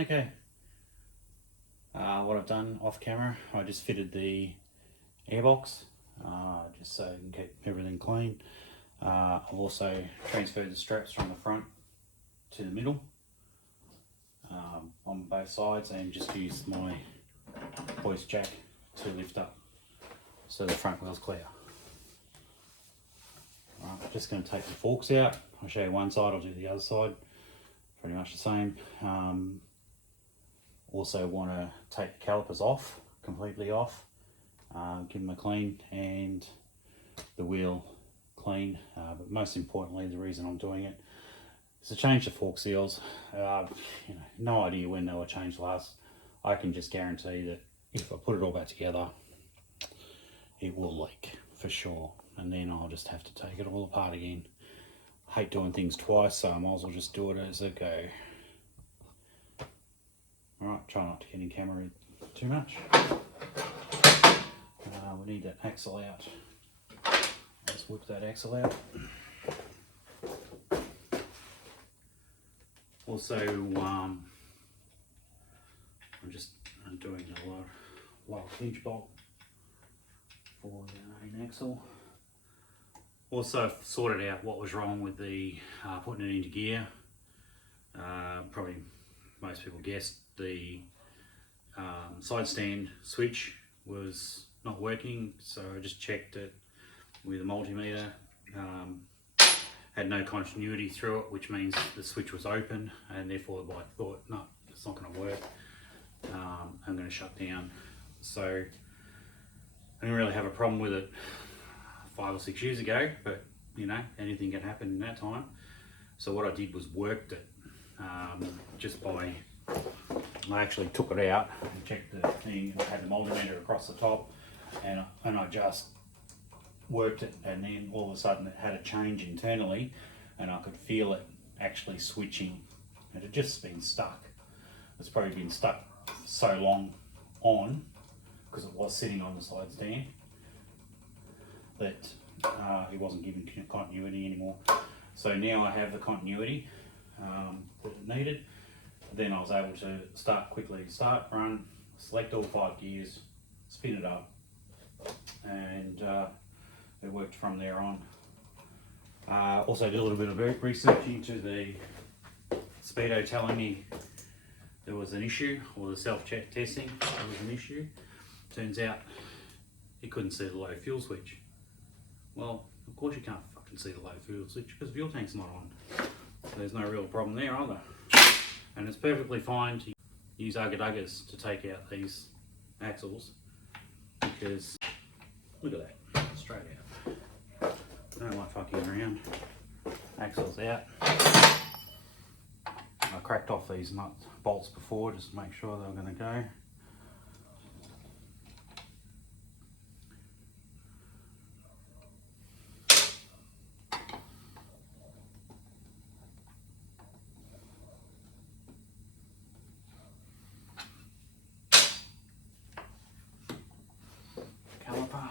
Okay, what I've done off camera, I just fitted the airbox just so I can keep everything clean. I've also transferred the straps from the front to the middle on both sides, and just used my hoist jack to lift up so the front wheel's clear. Right, I'm just going to take the forks out. I'll show you one side, I'll do the other side. Pretty much the same. Also want to take the calipers off, completely off, give them a clean, and the wheel clean. But most importantly, the reason I'm doing it is to change the fork seals. No idea when they were changed last. I can just guarantee that if I put it all back together, it will leak for sure, and then I'll just have to take it all apart again. I hate doing things twice, so I might as well just do it as I go. Alright, try not to get in camera too much. We need that axle out. Let's whip that axle out. Also, I'm just doing a lower hinge bolt for the main axle. Also sorted out what was wrong with the putting it into gear. Probably most people guessed the side stand switch was not working, so I just checked it with a multimeter. Had no continuity through it, which means the switch was open, and therefore the bike thought, no, it's not going to work. I'm going to shut down. So I didn't really have a problem with it 5 or 6 years ago, but you know, anything can happen in that time. So what I did was worked it just by, I actually took it out and checked the thing. I had the multimeter across the top, and I just worked it, and then all of a sudden it had a change internally, and I could feel it actually switching. It had just been stuck. It's probably been stuck so long on, because it was sitting on the side stand, that it wasn't giving continuity anymore. So now I have the continuity that it needed. Then I was able to quickly start, run, select all 5 gears, spin it up, and it worked from there on. Also did a little bit of research into the Speedo telling me there was an issue, or the self-check testing, there was an issue. Turns out it couldn't see the low fuel switch. Well, of course you can't fucking see the low fuel switch because the fuel tank's not on. So there's no real problem there either. And it's perfectly fine to use ugger-duggers to take out these axles, because look at that, straight out. No like fucking around. Axles out. I cracked off these nut bolts before just to make sure they were going to go. Caliper.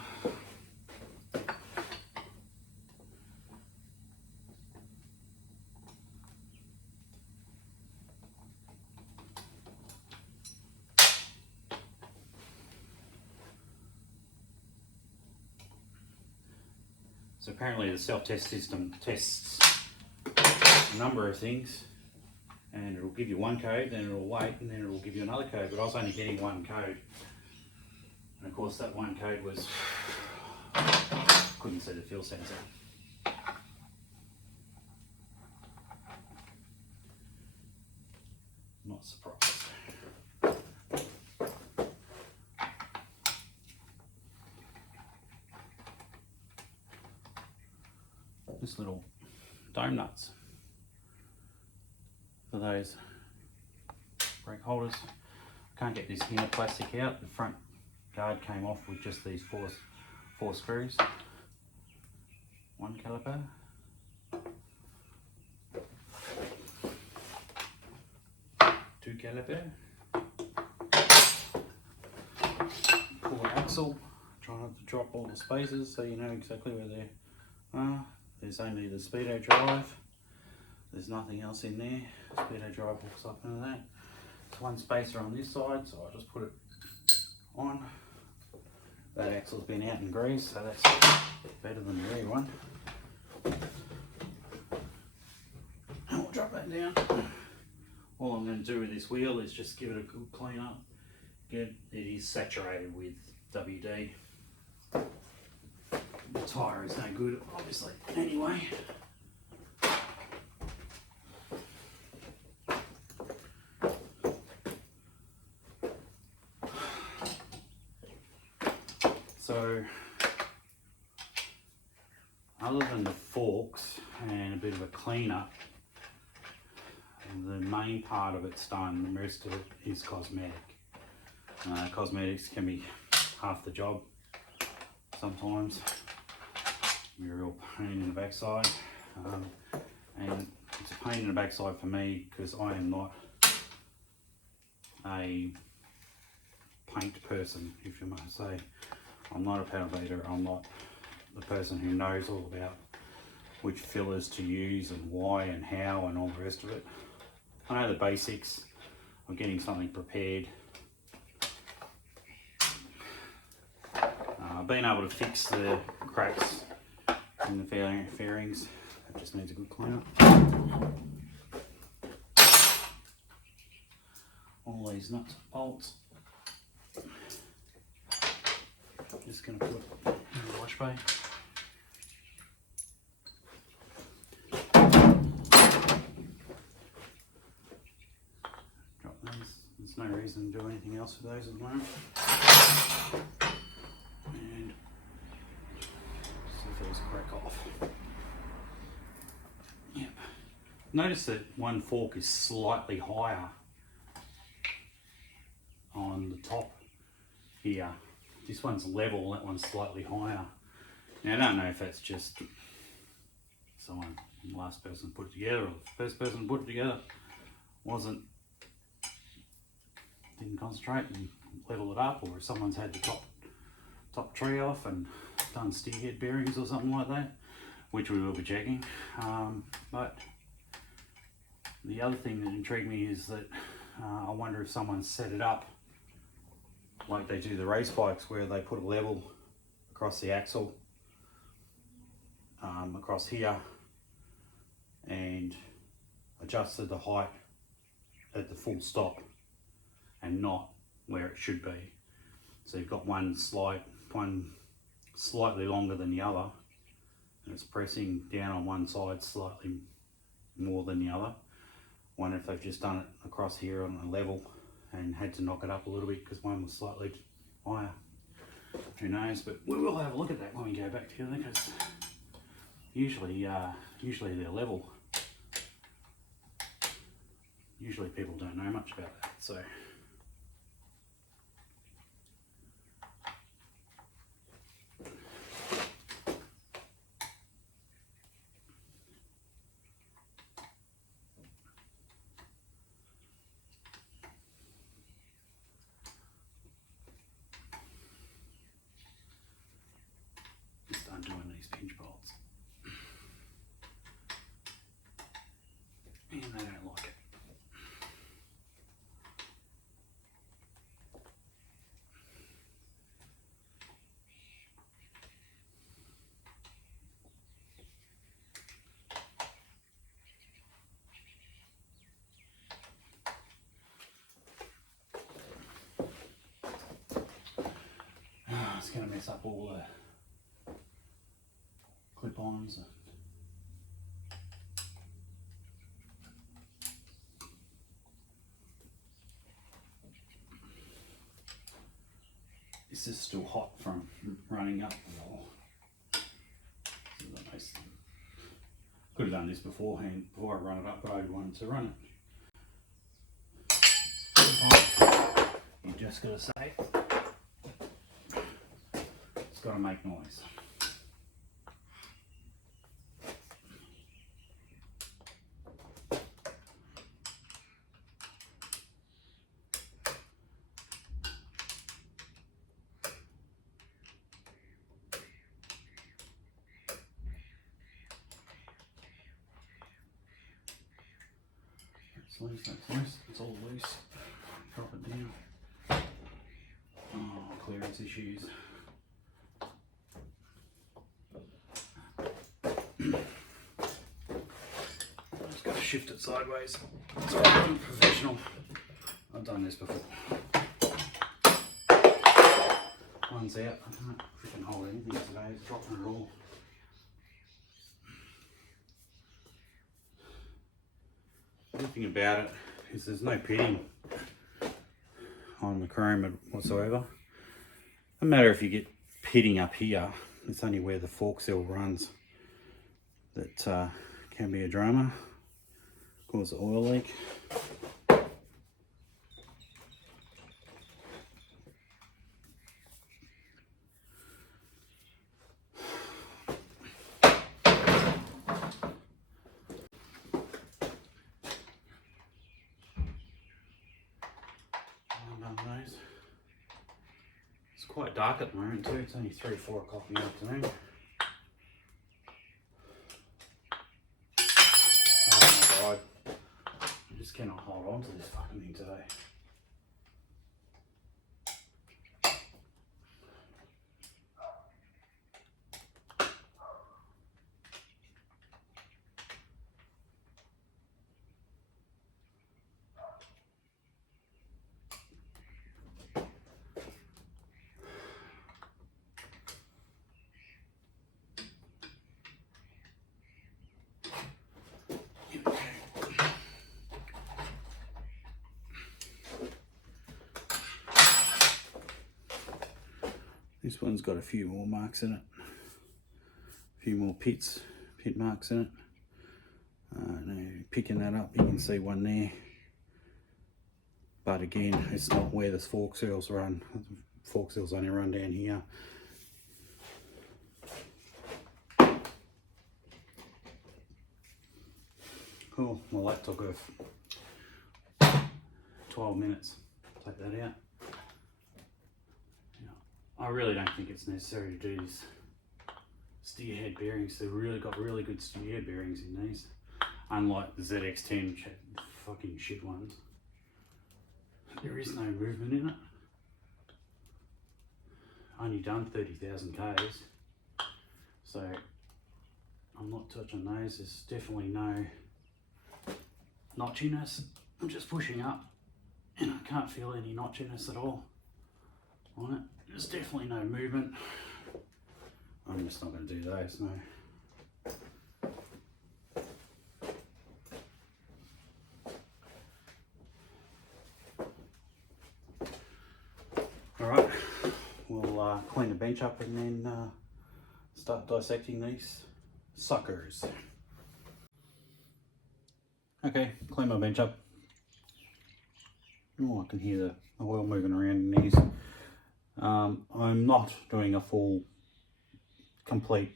So apparently the self-test system tests a number of things, and it'll give you one code, then it'll wait, and then it'll give you another code. But I was only getting one code, and of course that one code was, couldn't see the fuel sensor. Not surprised. This little dome nuts for those brake holders. Can't get this inner plastic out. The front guard came off with just these four screws. One caliper. Two caliper. Pull an axle. Try not to drop all the spacers so you know exactly where they are. There's only the Speedo drive. There's nothing else in there. Speedo drive hooks up into that. There's one spacer on this side, so I just put it on. That axle's been out in grease, so that's better than the rear one. And we'll drop that down. All I'm going to do with this wheel is just give it a good clean up. It is saturated with WD. The tyre is no good, obviously, anyway. So, other than the forks and a bit of a clean-up, the main part of it's done. The rest of it is cosmetic. Cosmetics can be half the job sometimes. Be a real pain in the backside, and it's a pain in the backside for me because I am not a paint person, if you might say. I'm not a paddle beater. I'm not the person who knows all about which fillers to use and why and how and all the rest of it. I know the basics of getting something prepared. Being able to fix the cracks in the fairings, that just needs a good clean up. All these nuts and bolts. Just going to put in the wash bay. Drop these. There's no reason to do anything else with those at the moment. And see if those crack off. Yep. Notice that one fork is slightly higher on the top here. This one's level, that one's slightly higher. Now I don't know if that's just someone, the last person put it together, or the first person put it together didn't concentrate and level it up, or if someone's had the top tree off and done steer head bearings or something like that, which we will be checking. But the other thing that intrigued me is that I wonder if someone set it up like they do the race bikes, where they put a level across the axle, across here, and adjusted the height at the full stop and not where it should be. So you've got one slightly longer than the other, and it's pressing down on one side slightly more than the other. Wonder if they've just done it across here on a level and had to knock it up a little bit because one was slightly higher. Who knows? But we will have a look at that when we go back together, because usually they're level. Usually people don't know much about that, so. Undoing these pinch bolts, and they don't like it. It's going to mess up all the clip-ons. This is still hot from running up and all. Could have done this beforehand, before I run it up, but I wanted to run it. You just got to say, it's got to make noise. That's loose, it's all loose. drop it down. Oh, clearance issues. Just got to shift it sideways. It's all right, I'm professional. I've done this before. One's out. I can't freaking hold anything today. It's dropping it all. The thing about it is there's no pitting on the chrome whatsoever. No matter if you get pitting up here, it's only where the fork seal runs that can be a drama, cause an oil leak. It's quite dark at the moment too, it's only 3 or 4 o'clock in the afternoon. Oh my god, I just cannot hold on to this fucking thing today. This one's got a few more marks in it, a few more pit marks in it. Now picking that up, you can see one there, but again, it's not where the fork seals run. The fork seals only run down here. Cool, well that took 12 minutes. Take that out. I really don't think it's necessary to do these steer head bearings. They've really got really good steer head bearings in these, unlike the ZX10 fucking shit ones. There is no movement in it. Only done 30,000 Ks, so I'm not touching those. There's definitely no notchiness. I'm just pushing up and I can't feel any notchiness at all on it. There's definitely no movement. I'm just not going to do those, no. Alright, we'll clean the bench up and then start dissecting these suckers. Okay, clean my bench up. Oh, I can hear the oil moving around in these. I'm not doing a full, complete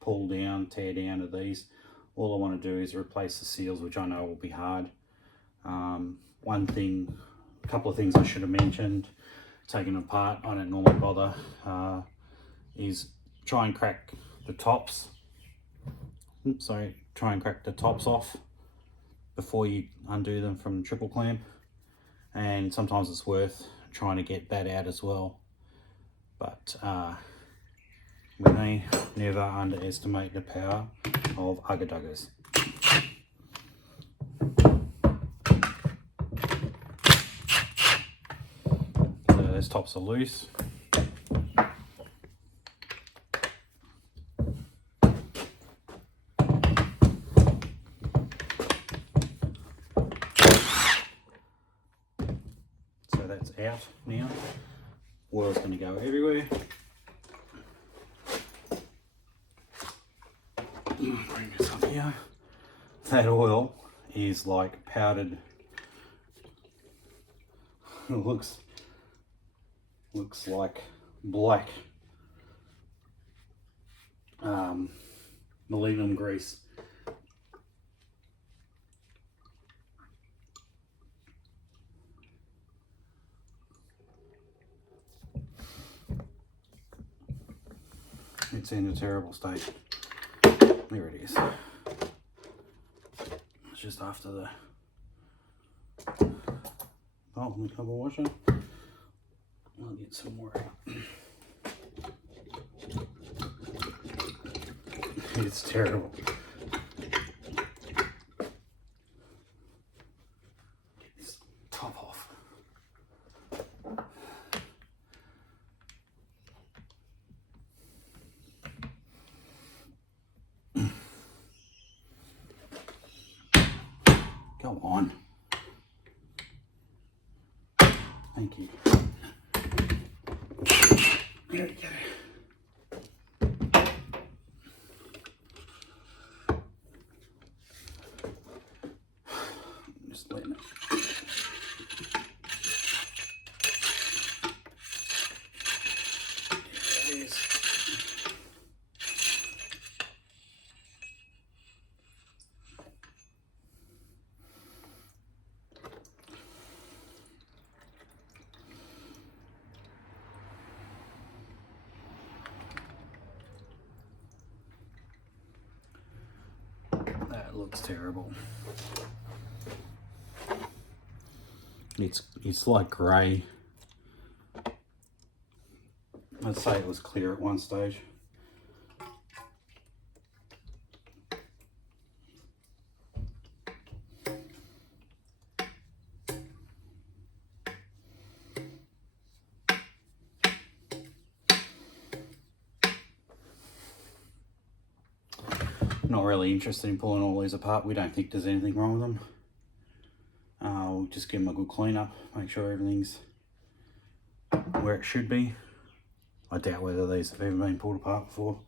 pull down, tear down of these. All I want to do is replace the seals, which I know will be hard. One thing, a couple of things I should have mentioned, taking apart, I don't normally bother, is try and crack the tops. Try and crack the tops off before you undo them from the triple clamp. And sometimes it's worth trying to get that out as well. But we may never underestimate the power of ugga-duggers. So those tops are loose. So that's out now. Oil's going to go everywhere. Bring this up here. That oil is like powdered. It looks like black millennium grease. It's in a terrible state. There it is. It's just after the Oh, the cover washer. I'll get some more out. It's terrible. Get this top off. Go on. Thank you. There we go. Just letting it. There it is. That looks terrible. It's like grey. I'd say it was clear at one stage. Not really interested in pulling all these apart. We don't think there's anything wrong with them. We'll just give them a good clean up, make sure everything's where it should be. I doubt whether these have ever been pulled apart before.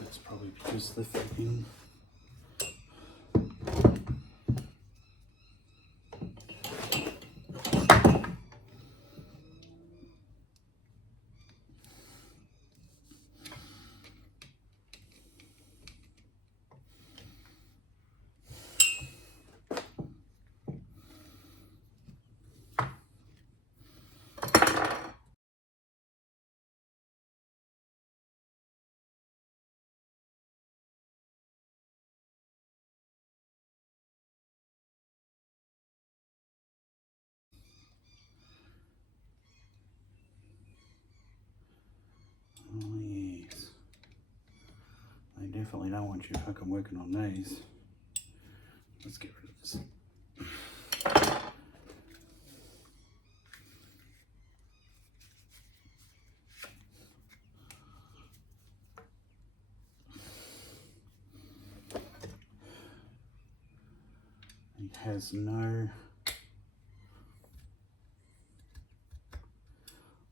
That's probably because the flipping oh yes. They definitely don't want you fucking working on these. Let's get rid of this. It has no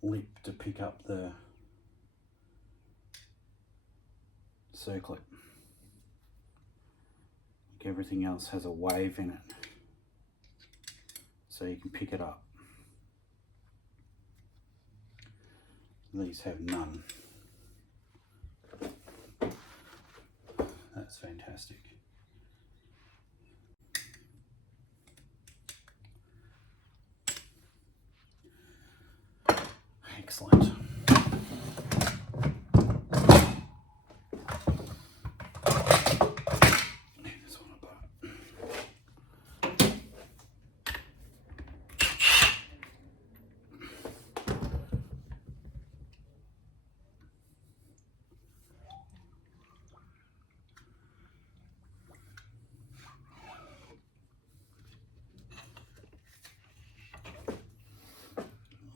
lip to pick up the circlip. Like everything else has a wave in it, so you can pick it up. These have none. That's fantastic. Excellent. This one apart.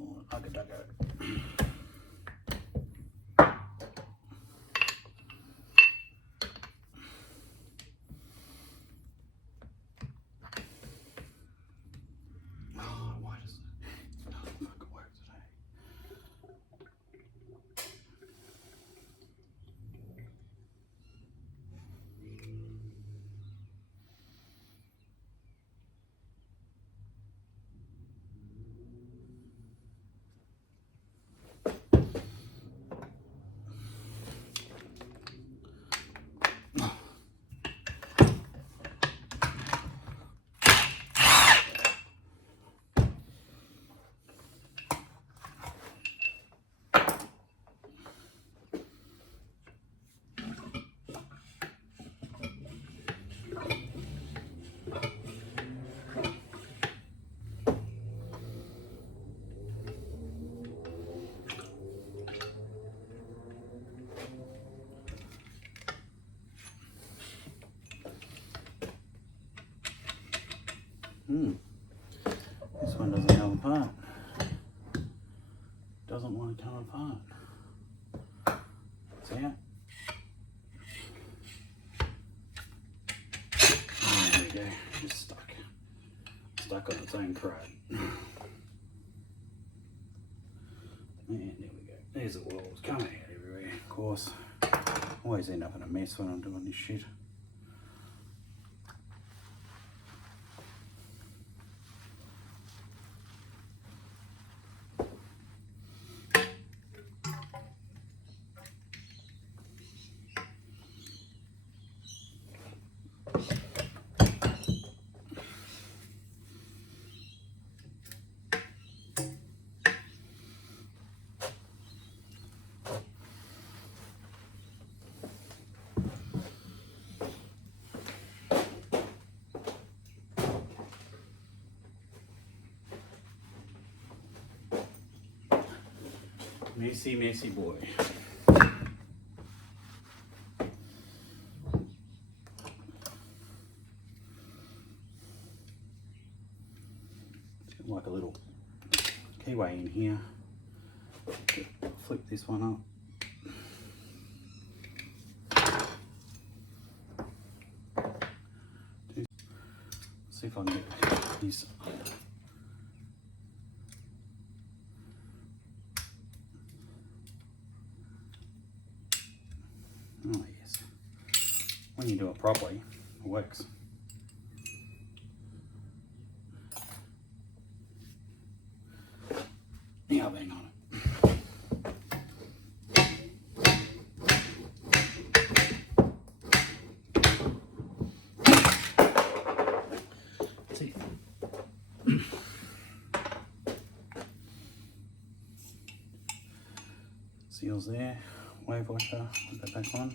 Oh, ugga dugga. This one doesn't come apart. Doesn't want to come apart. It's out. And there we go, just stuck. Stuck on its own crate. And there we go. There's the walls coming out everywhere. Of course, always end up in a mess when I'm doing this shit. Messy, messy boy. Like a little keyway in here. Flip this one up. See if I can get this. Oh yes, when you do it properly, it works. Now bang on it. See. Seals there. Wave washer, put that back on.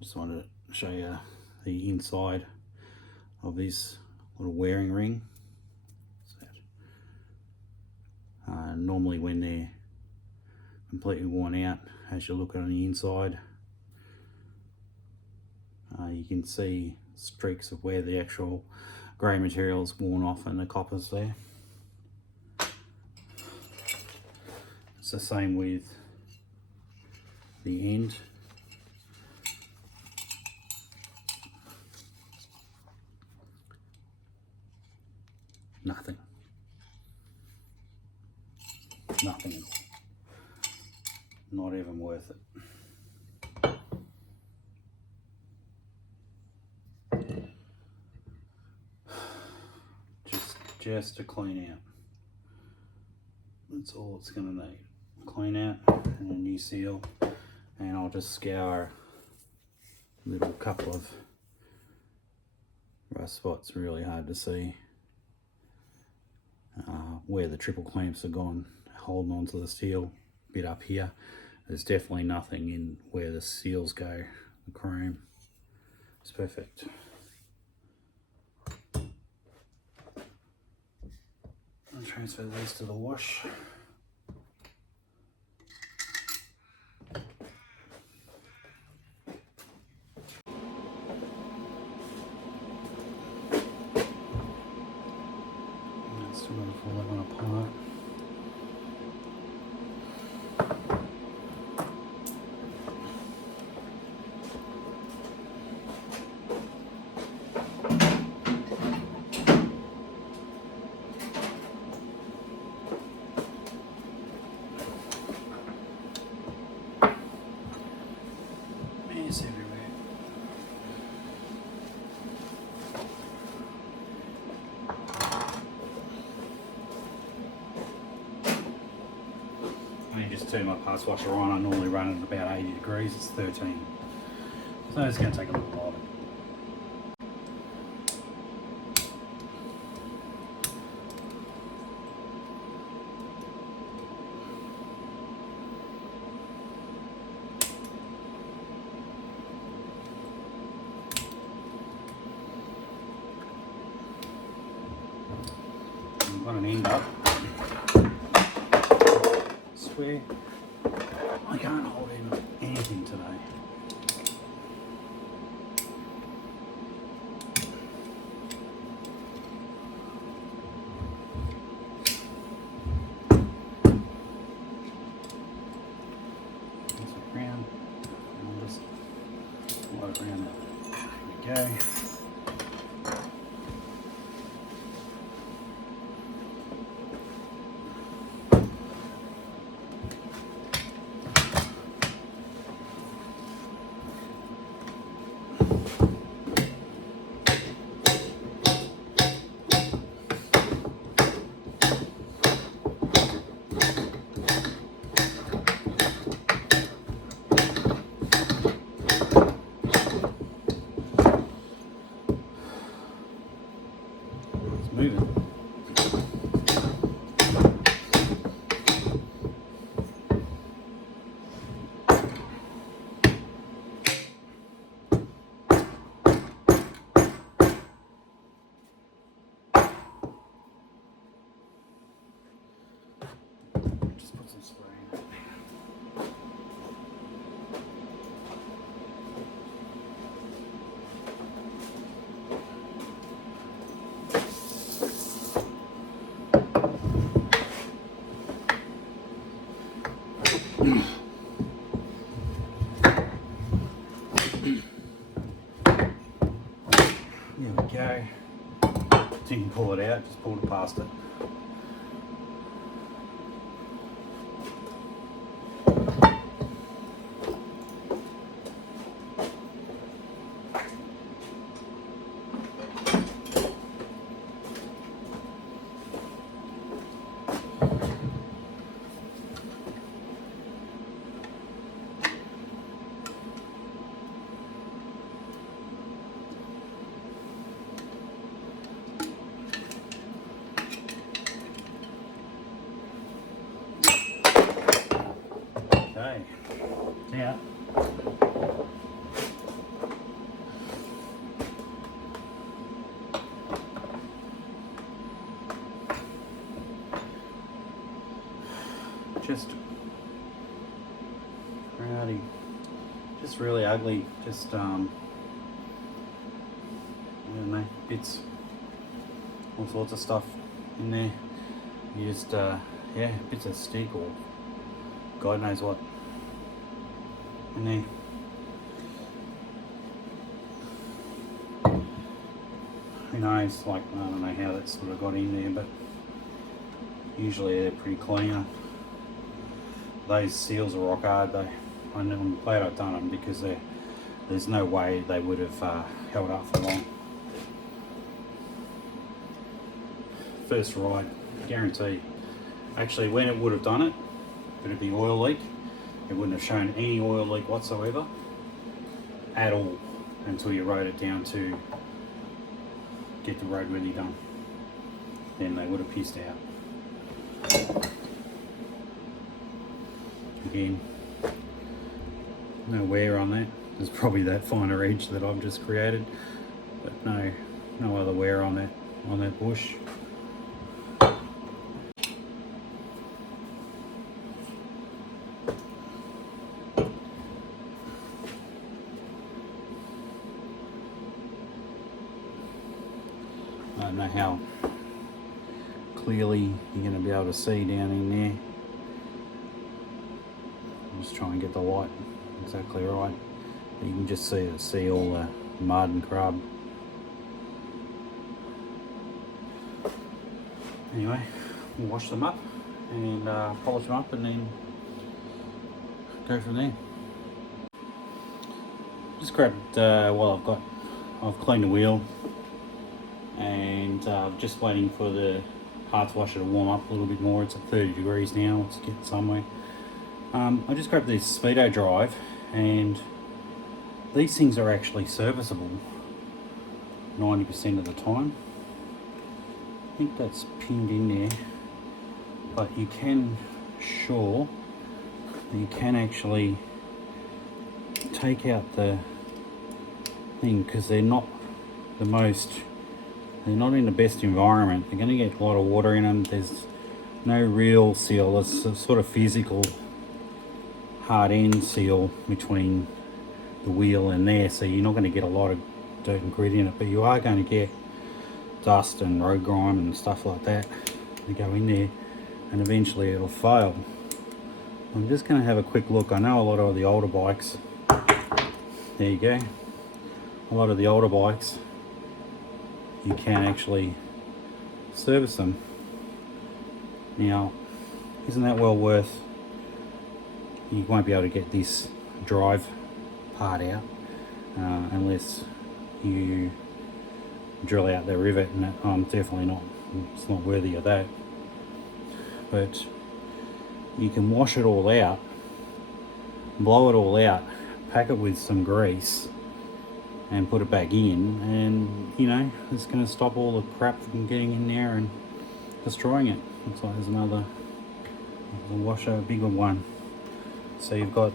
Just wanted to show you the inside of this little wearing ring. Normally when they're completely worn out, as you look on the inside, you can see streaks of where the actual grey material is worn off and the copper's there. It's the same with the end. Nothing. Nothing at all. Not even worth it. Just to clean out. That's all it's going to need. Clean out and a new seal, and I'll just scour a little couple of rust spots, really hard to see. Where the triple clamps have gone holding onto the steel bit up here, there's definitely nothing in where the seals go, the chrome. It's perfect. I'll transfer these to the wash. Still going to pull that one apart. Mess everywhere. I just turn my parts washer on. I normally run it at about 80 degrees. It's 13. So it's going to take a little while. I've got an end up. I swear I can't hold anything today. That's it round. And I'll just load it around there. There we go. Moving. Just put some spray in it. There we go. Didn't pull it out, just pulled it past it. Okay, now just rowdy, just really ugly, just I don't know, bits, all sorts of stuff in there. You just yeah, bits of stick or God knows what in there. Who knows, like, I don't know how that sort of got in there, but usually they're pretty clean. Those seals are rock hard though. I'm glad I've done them because there's no way they would have held up for long. First ride, guarantee. Actually, when it would have done it, it'd be oil leak. It wouldn't have shown any oil leak whatsoever at all until you rode it down to get the roadworthy done. Then they would have pissed out. Again, no wear on that. There's probably that finer edge that I've just created, but no other wear on that bush. I don't know how clearly you're going to be able to see down in there. I'll just try and get the light exactly right. But you can just see all the mud and crud. Anyway, we'll wash them up and polish them up and then go from there. Just grabbed, I've cleaned the wheel and just waiting for the parts washer to warm up a little bit more. It's at 30 degrees now, let's get somewhere. I just grabbed this Speedo drive, and these things are actually serviceable 90% of the time. I think that's pinned in there, but you can actually take out the thing because they're not the most they're not in the best environment. They're going to get a lot of water in them. There's no real seal. It's a sort of physical hard end seal between the wheel and there, so you're not going to get a lot of dirt and grit in it, but you are going to get dust and road grime and stuff like that to go in there, and eventually it'll fail. I'm just going to have a quick look. I know a lot of the older bikes, there you go, a lot of the older bikes you can actually service them. Now, isn't that well worth, you won't be able to get this drive part out unless you drill out the rivet, and I'm definitely not, it's not worthy of that. But you can wash it all out, blow it all out, pack it with some grease and put it back in, and you know, it's going to stop all the crap from getting in there and destroying it. Looks like there's another washer, a bigger one. So you've got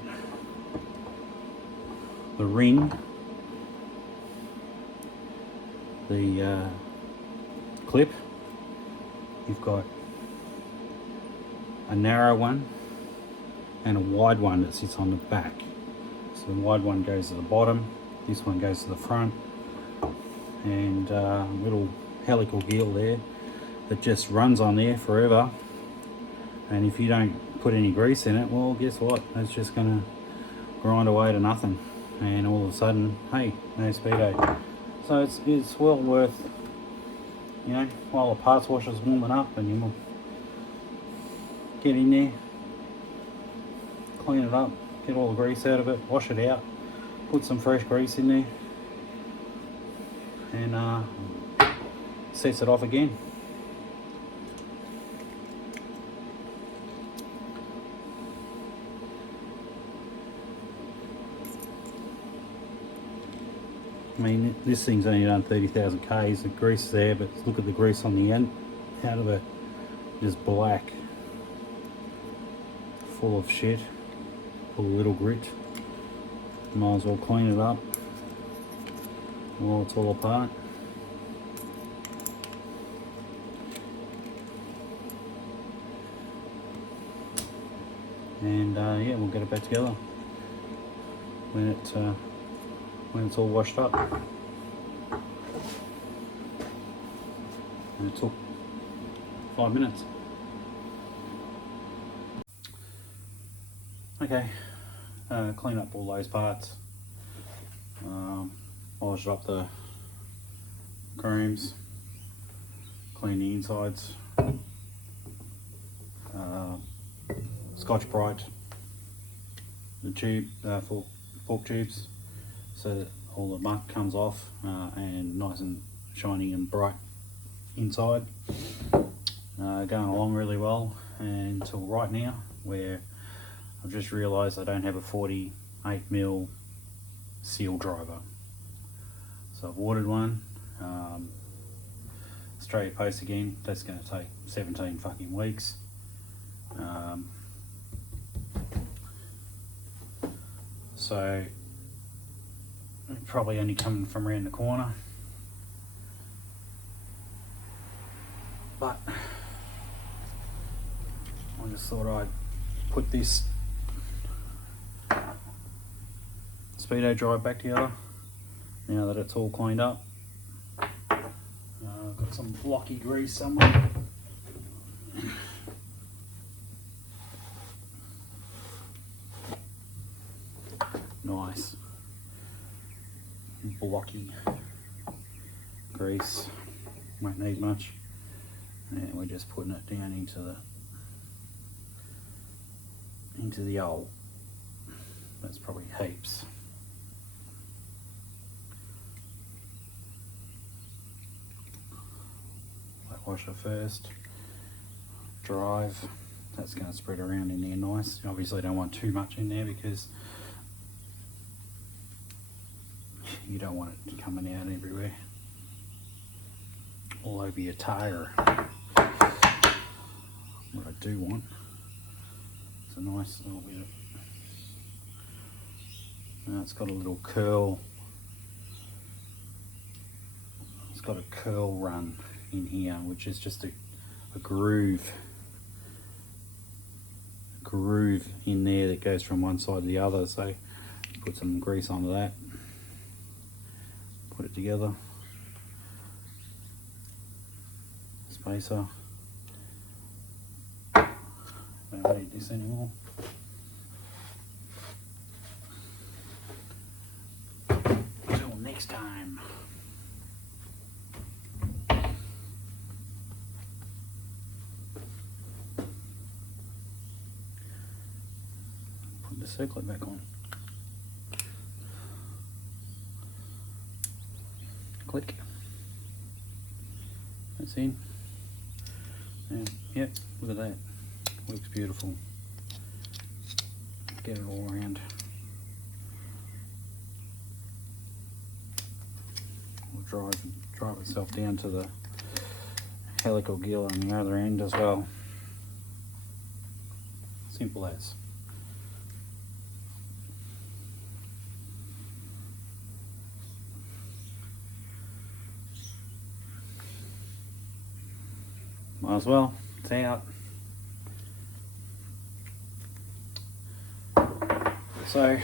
the ring, the clip, you've got a narrow one and a wide one that sits on the back. So the wide one goes to the bottom, this one goes to the front, and a little helical gill there that just runs on there forever. And if you don't put any grease in it, well, guess what? It's just going to grind away to nothing, and all of a sudden, hey, no Speedo. So it's well worth, you know, while the parts washer's warming up, and you get in there, clean it up, get all the grease out of it, wash it out, put some fresh grease in there, and sets it off again. I mean, this thing's only done 30,000 Ks, the grease is there, but look at the grease on the end, out of it, just black, full of shit, full of little grit. Might as well clean it up while it's all apart. And yeah, we'll get it back together when it's all washed up. And it took 5 minutes. Okay, clean up all those parts, polish up the chromes, clean the insides, Scotch Brite the tube, fork tubes, so that all the muck comes off and nice and shiny and bright inside. Going along really well until right now, where I've just realised I don't have a 48mm seal driver. So I've ordered one, Australia Post again. That's going to take 17 fucking weeks. So probably only coming from around the corner, but I just thought I'd put this Speedo drive back together now that it's all cleaned up. I've got some blocky grease somewhere. Nice blocky grease, won't need much, and we're just putting it down into the hole. That's probably heaps. Wet washer first, drive, that's going to spread around in there nice. You obviously don't want too much in there because you don't want it coming out everywhere, all over your tyre. What I do want is a nice little bit of, now it's got a little curl, it's got a curl run in here, which is just a groove in there that goes from one side to the other. So put some grease onto that, put it together, spacer. Don't need this anymore. Until next time. Put the circlet back on. Click. That's in. And yep, look at that. Looks beautiful. Get it all around. Will drive itself down to the helical gill on the other end as well. Simple as. Might as well. It's out. So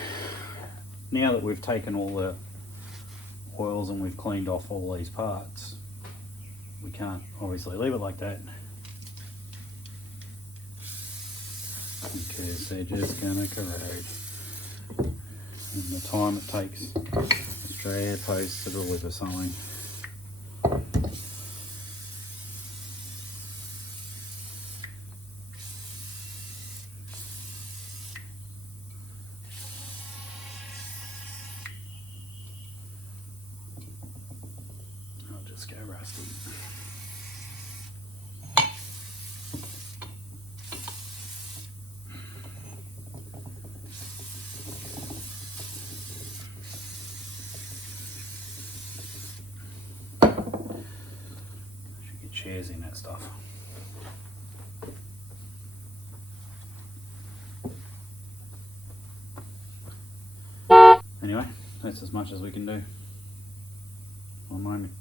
now that we've taken all the oils and we've cleaned off all these parts, we can't obviously leave it like that because they're just going to corrode. And the time it takes Australia Post to deliver something. Go rusty. Should get chairs in that stuff. Anyway, that's as much as we can do. One moment.